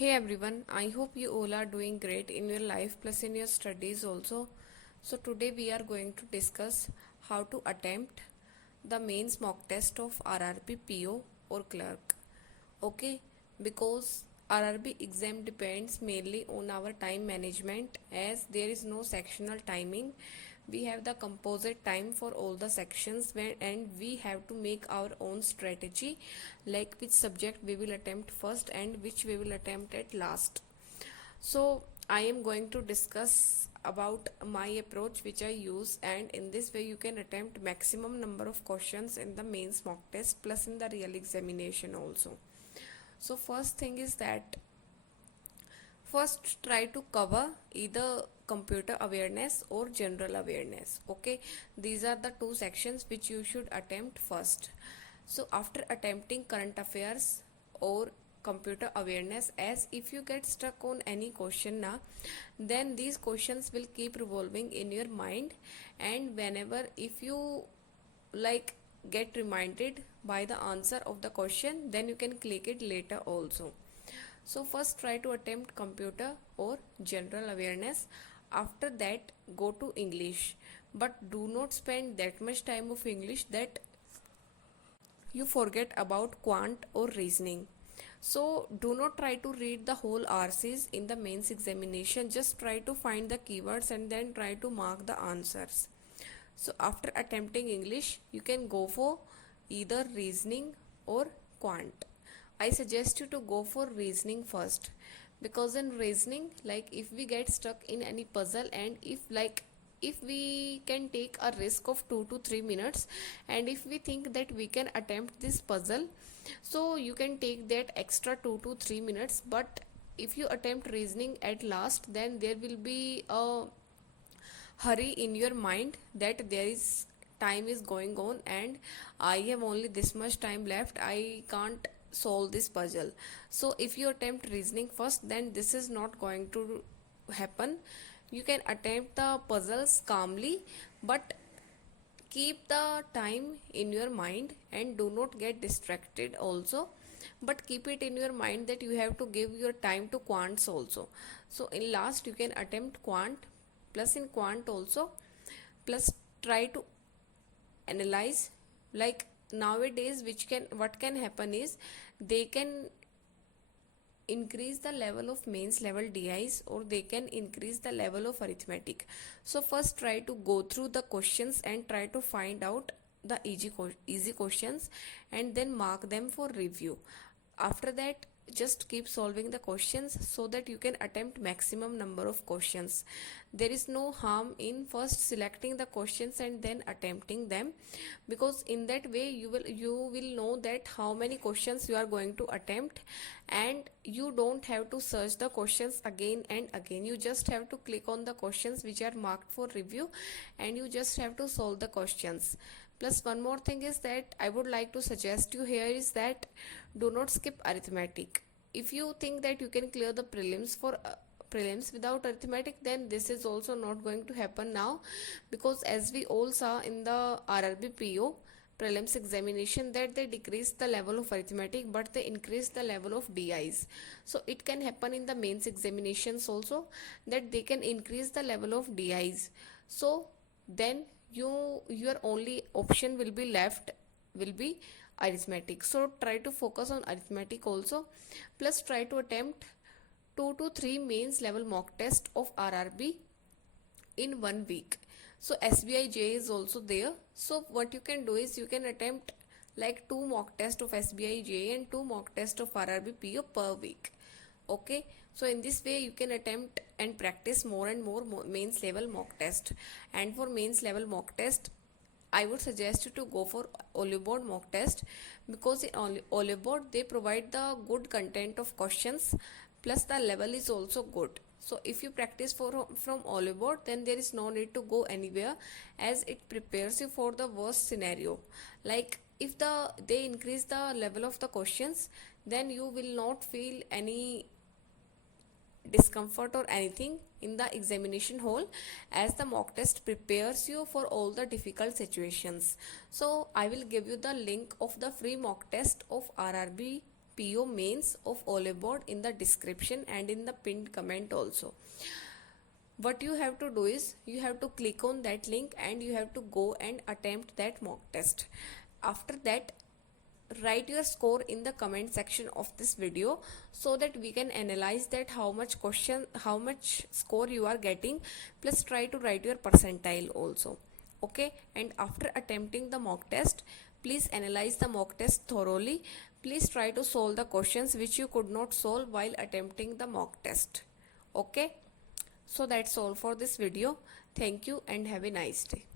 Hey everyone, I hope you all are doing great in your life plus in your studies also. So today we are going to discuss how to attempt the mains mock test of RRB PO or clerk. Okay, because RRB exam depends mainly on our time management as there is no sectional timing. We have the composite time for all the sections and we have to make our own strategy like which subject we will attempt first and which we will attempt at last. So I am going to discuss about my approach which I use, and in this way you can attempt maximum number of questions in the mains mock test plus in the real examination also. So first thing is that first try to cover either computer awareness or general awareness. Okay, these are the two sections which you should attempt first. So after attempting current affairs or computer awareness, as if you get stuck on any question now, then these questions will keep revolving in your mind, and whenever if you like get reminded by the answer of the question, then you can click it later also. So first try to attempt computer or general awareness. After that go to English, but do not spend that much time of English that you forget about quant or reasoning. So do not try to read the whole RCs in the mains examination, just try to find the keywords and then try to mark the answers. So after attempting English, you can go for either reasoning or quant. I suggest you to go for reasoning first, because in reasoning, like if we get stuck in any puzzle and if we can take a risk of 2 to 3 minutes, and if we think that we can attempt this puzzle, so you can take that extra 2 to 3 minutes. But if you attempt reasoning at last, then there will be a hurry in your mind that there is time is going on and I have only this much time left, I can't solve this puzzle. So if you attempt reasoning first, then this is not going to happen. You can attempt the puzzles calmly, but keep the time in your mind and do not get distracted also, but keep it in your mind that you have to give your time to quants also. So in last you can attempt quant plus in quant also, plus try to analyze. Like nowadays what can happen is they can increase the level of mains level DIs or they can increase the level of arithmetic. So first try to go through the questions and try to find out the easy questions and then mark them for review. After that just keep solving the questions so that you can attempt maximum number of questions. There is no harm in first selecting the questions and then attempting them, because in that way you will know that how many questions you are going to attempt, and you don't have to search the questions again and again. You just have to click on the questions which are marked for review and you just have to solve the questions. Plus one more thing is that I would like to suggest you here is that do not skip arithmetic. If you think that you can clear the prelims for prelims without arithmetic, then this is also not going to happen now, because as we all saw in the RRB PO prelims examination that they decrease the level of arithmetic but they increase the level of DIs. So it can happen in the mains examinations also that they can increase the level of DIs. So then your only option will be left will be arithmetic. So try to focus on arithmetic also, plus try to attempt 2 to 3 mains level mock test of RRB in 1 week. So SBI J is also there. So what you can do is you can attempt like 2 mock test of SBI J and 2 mock test of RRB PO per week. Okay, so in this way you can attempt and practice more and more mains level mock test. And for mains level mock test, I would suggest you to go for Oliveboard mock test, because in Oliveboard they provide the good content of questions plus the level is also good. So if you practice from Oliveboard, then there is no need to go anywhere as it prepares you for the worst scenario. Like if they increase the level of the questions, then you will not feel any discomfort or anything in the examination hall, as the mock test prepares you for all the difficult situations. So I will give you the link of the free mock test of RRB PO mains of Olive Board in the description and in the pinned comment also. What you have to do is you have to click on that link and you have to go and attempt that mock test. After that, write your score in the comment section of this video so that we can analyze that how much score you are getting, plus try to write your percentile also. Okay, and after attempting the mock test, please analyze the mock test thoroughly. Please try to solve the questions which you could not solve while attempting the mock test. Okay, so that's all for this video. Thank you and have a nice day.